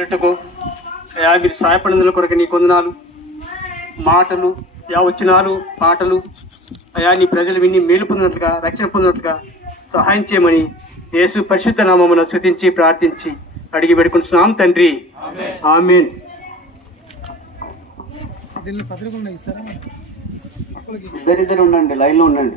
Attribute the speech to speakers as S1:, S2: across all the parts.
S1: చెట్టుకు అయా మీరు సహాయపడినందుల కొరకు నీ కొందనాలు మాటలు యా వచ్చినాలు పాటలు అయా నీ ప్రజలు విని మేలు పొందినట్లుగా రక్షణ పొందినట్లుగా సహాయం చేయమని యేసు పరిశుద్ధ నామమున స్తుతించి ప్రార్థించి అడిగి పెడుకుంటున్నాం తండ్రి. ఆమేన్. ఇద్దరిద్దరు ఉండండి లైన్లో ఉండండి.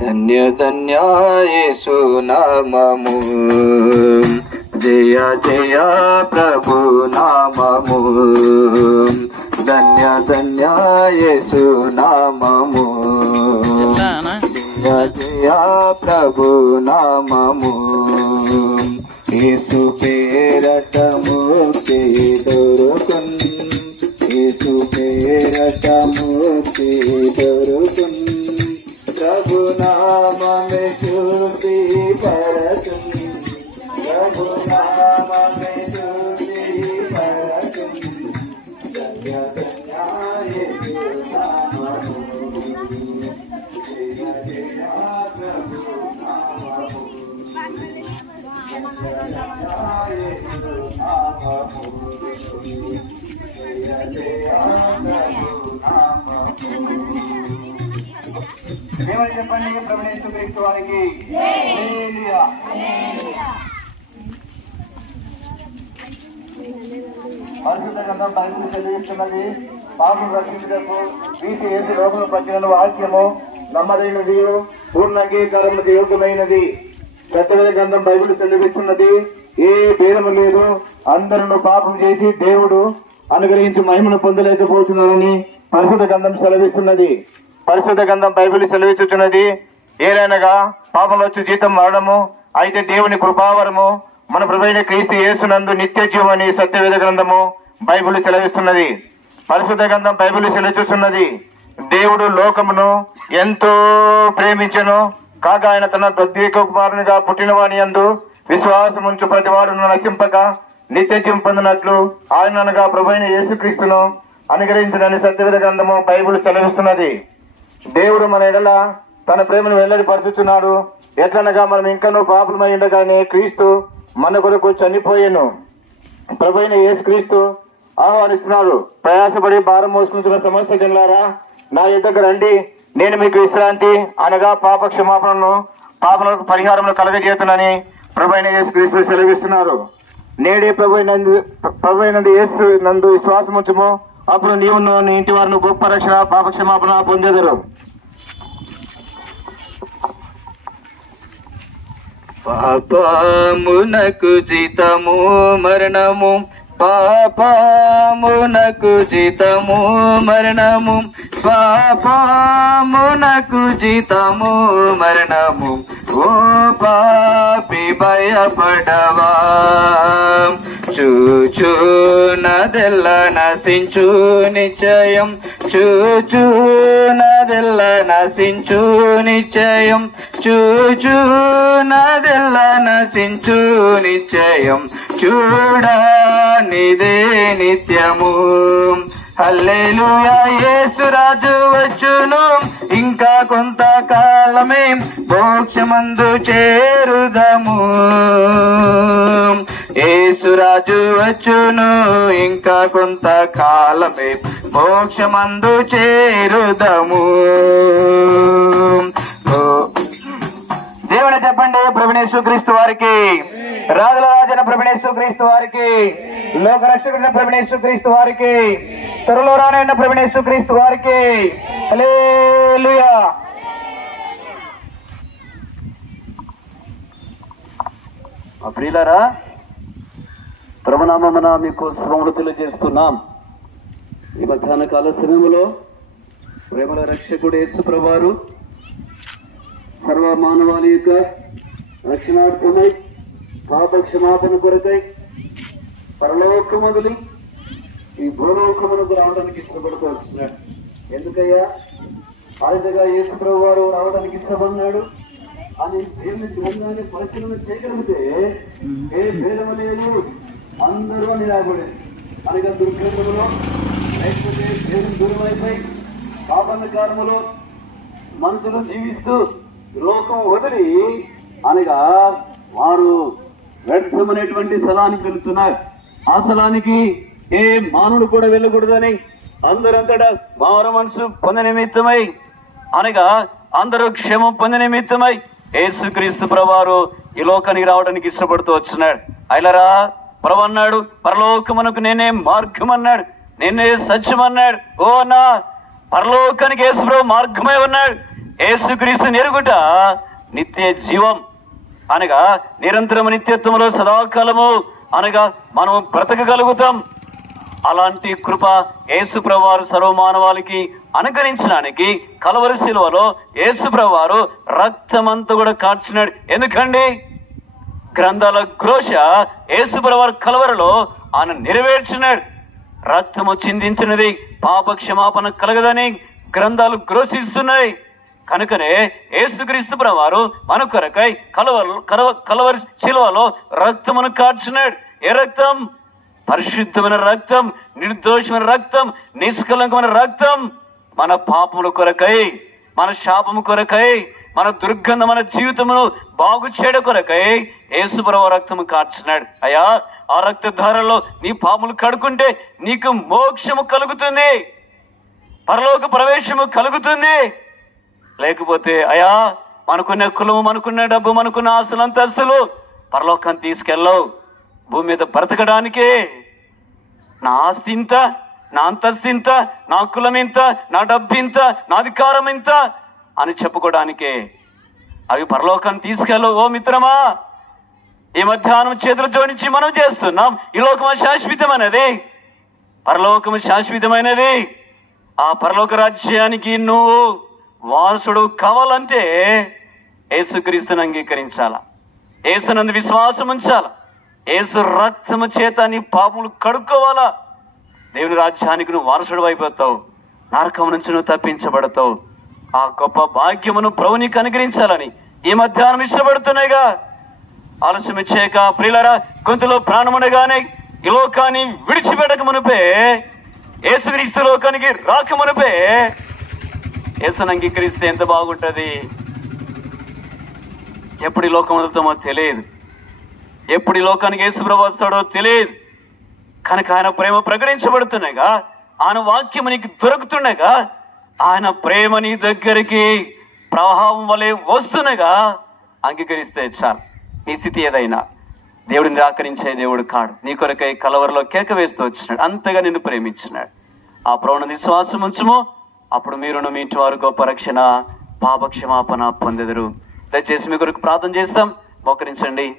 S2: ధన్య ధన్యాయేసు నామము. జయ జయ ప్రభు నామము. ధన్య ధన్యాయేసు నామము? జయ జయ ప్రభు నామము. యేసు పేరట
S1: దేవుని చెప్పండి ప్రభుత్వ క్రీస్తు వారికి. పరిశుద్ధ గ్రంథం బైబిల్ చదివిస్తున్నది. పాపం రక్షించటకు వీటి ఏసు లోపల పట్టిన వాక్యము నమ్మదైనది పూర్ణ అంగీకారములకు యోగ్యమైనది. పెద్దవేద గ్రంథం బైబిల్ చదివిస్తున్నది. ఏ భేదము లేదు. అందరూ పాపం చేసి దేవుడు అనుగ్రహించి మహిమను పొందలేకపోతున్నారని పరిశుద్ధ గంధం సెలవిస్తున్నది. పరిశుద్ధ గంధం బైబిల్ సెలవిస్తున్నది ఏలైనగా పాపంలో వచ్చి జీతం మరణము అయితే దేవుని కృపావరము మన ప్రభుత్వ క్రీస్తు యేసునందు నిత్య జీవని సత్యవేద గ్రంథము బైబిల్ సెలవిస్తున్నది. పరిశుద్ధ గ్రంథం బైబిల్ సెలవిస్తున్నది దేవుడు లోకమును ఎంతో ప్రేమించెను కాగా ఆయన తన తద్వీక కుమారునిగా పుట్టినవాని యందు విశ్వాసముంచు ప్రతివాడును నశింపక నిత్యత్యం పొందినట్లు ఆయన అనగా ప్రభువైన యేసుక్రీస్తును అనుగ్రహించినని సత్యవేద గ్రంథము బైబుల్ సెలవిస్తున్నది. దేవుడు మన ఎడల తన ప్రేమను వెల్లడి పరుచుచున్నాడు ఎట్లనగా మనం ఇంకనూ పాపలమై ఉండగానే క్రీస్తు మన కొరకు చనిపోయాను. ప్రభైన యేసుక్రీస్తు ఆహ్వానిస్తున్నాడు. ప్రయాసపడి భారం మోసుకుంటున్న సమస్య జనులారా నా యుద్ధకు రండి. నేను మీకు విశ్రాంతి అనగా పాప క్షమాపణను పాపలకు పరిహారంలో కలగజేతునని ప్రభైన యేసుక్రీస్తు సెలవిస్తున్నారు. నేడే ప్రభు నందు నందు యేసు నందు విశ్వాసం అప్పుడు నీవు నీ ఇంటి వారిని గొప్ప రక్షణ పాపక్షమాపణ పొందేదరు
S2: పాపమునకు జితము మరణము. పాపమునకు జితము మరణము. పాపమునకు జితము మరణము. ఓ పా భయపడవా? చూచూ నదెల్ల నశించు నిశ్చయం. చూచూ నదెల్ల నశించు నిశ్చయం. చూచూ నదెల్ల నశించు నిశ్చయం. చూడనిదే నిత్యము. హల్లెలూయా యేసురాజు వచ్చును. ఇంకా కొంతకాలమే మోక్షమందు చే రాజు వచ్చును ఇంకా కొంత కాలమే మోక్షమందు చేరుదము. దేవుని చెప్పండి ప్రభుణేశ్వర క్రీస్తు వారికి. రాజుల రాజైన ప్రభుణేశ్వర క్రీస్తు వారికి. లోక రక్షకుడిన ప్రభుణేశ్వర క్రీస్తు వారికి. త్వరలో రానైన ప్రభుణేశ్వర క్రీస్తు వారికి. హల్లెలూయా.
S3: ప్రభనామమున మీకు శుభములు తెలియజేస్తున్నాం. ఈ మధ్యాహ్న కాల సమయంలో ప్రేమల రక్షకుడు యేసు సర్వ మానవాళి యొక్క రక్షణార్థమై పాప క్షమాపణ కొరకై పరలోకమొదలి ఈ భూలోకమునకు రావడానికి ఇష్టపడుతూ వస్తున్నాడు ఎందుకయ్యా? ఆయుధగా యేసుప్రభు వారు రావడానికి ఇష్టపడినాడు. అని దేవుని గ్రంథాన్ని పరిశీలన చేయగలిగితే ఏ భేదము లేదు. అందరూ రాబడి అనగా దుర్గంధములో లేకపోతే దేవుని దూరమైపోయి పాపంధకారములో మనుషులు జీవిస్తూ లోకం వదిలి అనగా వారు వ్యర్థమనేటువంటి స్థలానికి వెళుతున్నారు. ఆ స్థలానికి ఏ మానవుడు కూడా వెళ్ళకూడదని అందరంతటా మారు మనసు పొంద నిమిత్తమై అనగా అందరూ క్షేమం పొంద నిమిత్తమై యేసుక్రీస్తు ప్రభువారు ఈ లోకానికి రావడానికి ఇష్టపడుతూ వచ్చినాడు. అయిలరా ప్రభు అన్నాడు పరలోకమునకు నేనే మార్గం అన్నాడు నేనే సత్యం అన్నాడు ఓ అన్నా పరలోకానికి యేసుప్రభు మార్గమే ఉన్నాడు. యేసుక్రీస్తు నెరుగుట నిత్య జీవం. అనగా నిరంతరము నిత్యత్వములో సదాకాలము అనగా మనం బ్రతకగలుగుతాం. అలాంటి కృప యేసుప్రవారు సర్వమానవాళికి అనుకరించడానికి కలవరి శిలువలో యేసుప్రవారు రక్తమంతా కూడా కార్చినాడు ఎందుకండి? గ్రంథాల ఘోష యేసుప్రవారు కలవరలో ఆయన నెరవేర్చినాడు. రక్తము చిందించినది పాప క్షమాపణ కలగదని గ్రంథాలు ఘోషిస్తున్నాయి. కనుకనే యేసుక్రీస్తు ప్రవారు మన కొరకై కలవరు కలవ కలవరి శిలువలో రక్తమును కార్చినాడు. ఏ రక్తం? పరిశుద్ధమైన రక్తం నిర్దోషమైన రక్తం నిష్కలంకమైన రక్తం మన పాపముల కొరకై మన శాపము కొరకై మన దుర్గంధం మన జీవితమును బాగు చేయడం కొరకై యేసుప్రభు రక్తము కార్చినాడు అయ్యా ఆ రక్తధారలో నీ పాములు కడుకుంటే నీకు మోక్షము కలుగుతుంది. పరలోక ప్రవేశము కలుగుతుంది. లేకపోతే అయా మనకున్న కులము మనకున్న డబ్బు మనకున్న ఆస్తులు అంతస్తులు పరలోకం తీసుకెళ్ళవు. భూమి మీద బ్రతకడానికే. నా ఆస్తి ఇంత నా అంతస్తు ఇంత నా కులం ఇంత నా డబ్బు ఇంత నా అధికారం ఇంత. అని చెప్పుకోవడానికే. అవి పరలోకాన్ని తీసుకెళ్ళవు ఓ మిత్రమా! ఈ మధ్యాహ్నం చేతులు జోడించి మనం చేస్తున్నాం. ఈ లోకము శాశ్వతమైనది. పరలోకము శాశ్వతమైనది. ఆ పరలోక రాజ్యానికి నువ్వు వారసుడు కావాలంటే ఏసుక్రీస్తుని అంగీకరించాలా? ఏసునందు విశ్వాసం ఉంచాలా? ఏసు రక్తము చేత నీ పాపములు కడుక్కోవాలా? దేవుని రాజ్యానికి నువ్వు వారసుడు అయిపోతావు. నరకం నుంచి నువ్వు తప్పించబడతావు. ఆ గొప్ప భాగ్యమును ప్రభు నీకు అనుగ్రహించాలని ఈ మధ్యాహ్నం ఇష్టపడుతున్నాయిగా. ఆలస్యం ఇచ్చాక ప్రియులరా గొంతులో ప్రాణమునగానే ఈ లోకాన్ని విడిచిపెట్టక మునిపే యేసుక్రీస్తు లోకానికి రాక మునిపే ఏసును అంగీకరిస్తే ఎంత బాగుంటది? ఎప్పుడు ఈ లోకం వదులుతామో తెలియదు. ఎప్పుడు ఈ లోకానికి యేసుప్రభు వస్తాడో తెలియదు. కనుక ఆయన ప్రేమ ప్రకటించబడుతున్నాయిగా ఆయన వాక్యం నీకు దొరుకుతుండగా ఆయన ప్రేమ నీ దగ్గరికి ప్రవాహం వలె వస్తునగా అంగీకరిస్తే చాలు. నీ స్థితి ఏదైనా దేవుడిని నిరాకరించే దేవుడు కాడు. నీ కొరకై కలవరలో కేక వేస్తూ వచ్చినాడు. అంతగా నిన్ను ప్రేమించినాడు. ఆ ప్రవణ విశ్వాసం ఉంచుము. అప్పుడు మీరును మీ ఇంటి వారు గొప్ప రక్షణ పాపక్షమాపణ పొందెదరు. దయచేసి మీ కొరకు ప్రార్థన చేస్తాం. మోకరించండి.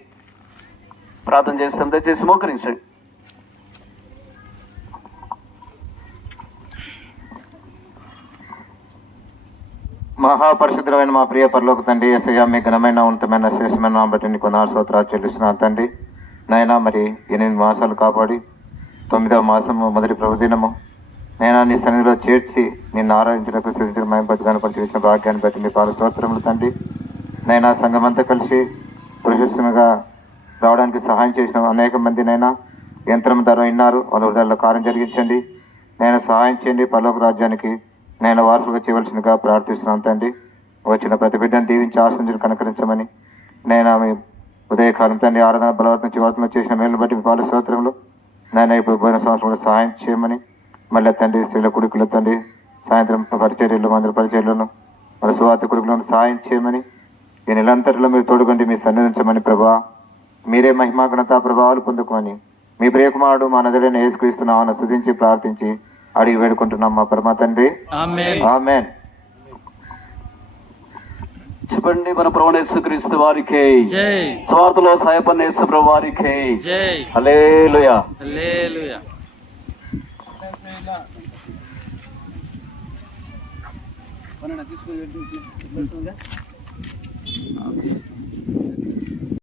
S3: ప్రార్థన చేస్తాం. దయచేసి మోకరించండి.
S4: మహాపరిశుద్ధమైన మా ప్రియ పరలోక తండ్రి ఎస్ఐ మీ ఘనమైన ఉన్నతమైన శ్రేష్టమైన నామం బట్టి నీకు నాలుగు చెల్లిస్తున్నాను తండ్రి. నైనా మరి ఎనిమిది మాసాలు కాపాడి తొమ్మిదవ మాసము మొదటి ప్రభుదినము. నేను నీ సన్నిధిలో చేర్చి నిన్ను ఆరాధించడానికి స్థితించడం మేంపతి పరిచయించిన భాగ్యాన్ని బట్టి మీ పాల స్తోత్రములు తండ్రి. నైనా సంఘమంతా కలిసి ప్రశస్తముగా రావడానికి సహాయం చేసిన అనేక మంది నైనా యంత్రం ధర విన్నారు. వాళ్ళ హృదయాల్లో కార్యం జరిగించండి. నేను సహాయం చేయండి. పరలోక రాజ్యానికి నేను వారసులుగా చేయవలసిందిగా ప్రార్థిస్తున్నాను తండ్రి. వచ్చిన ప్రతి బిడ్డను దీవించి ఆశించులు కనకరించమని. నేను ఆమె ఉదయకాలం తండ్రి ఆరాధన బలవర్తన చివర్తన చేసిన మేలును బట్టి మీ పాల స్తోత్రంలో నేను ఇప్పుడు పోయిన సంవత్సరంలో సహాయం చేయమని మళ్ళీ తండ్రి స్త్రీల కుడుకుల తండ్రి సాయంత్రం పరిచర్యలు మందుల పరిచర్యలను మన సువార్త కుడుకులను సహాయం చేయమని ఈ నెలంతటిలో మీరు తోడుగండి మీ సన్నిధించమని ప్రభా. మీరే మహిమా ప్రభావాలు పొందుకోమని మీ ప్రియకుమారుడు మా నదులైన యేసుక్రీస్తున్నామని స్తుతించి ప్రార్థించి అడిగి వేడుకుంటున్నాం మా పరమ తండ్రి.
S5: ఆమేన్.
S4: ఆమెన్.
S3: చెప్పండి మన ప్రవణేశ్వ క్రీస్తు వారికి.
S5: జై.
S3: స్వార్థలో సాయపన్న యేసు వారికి.
S5: జై.
S3: హల్లెలూయా.
S5: హల్లెలూయా. ఓకే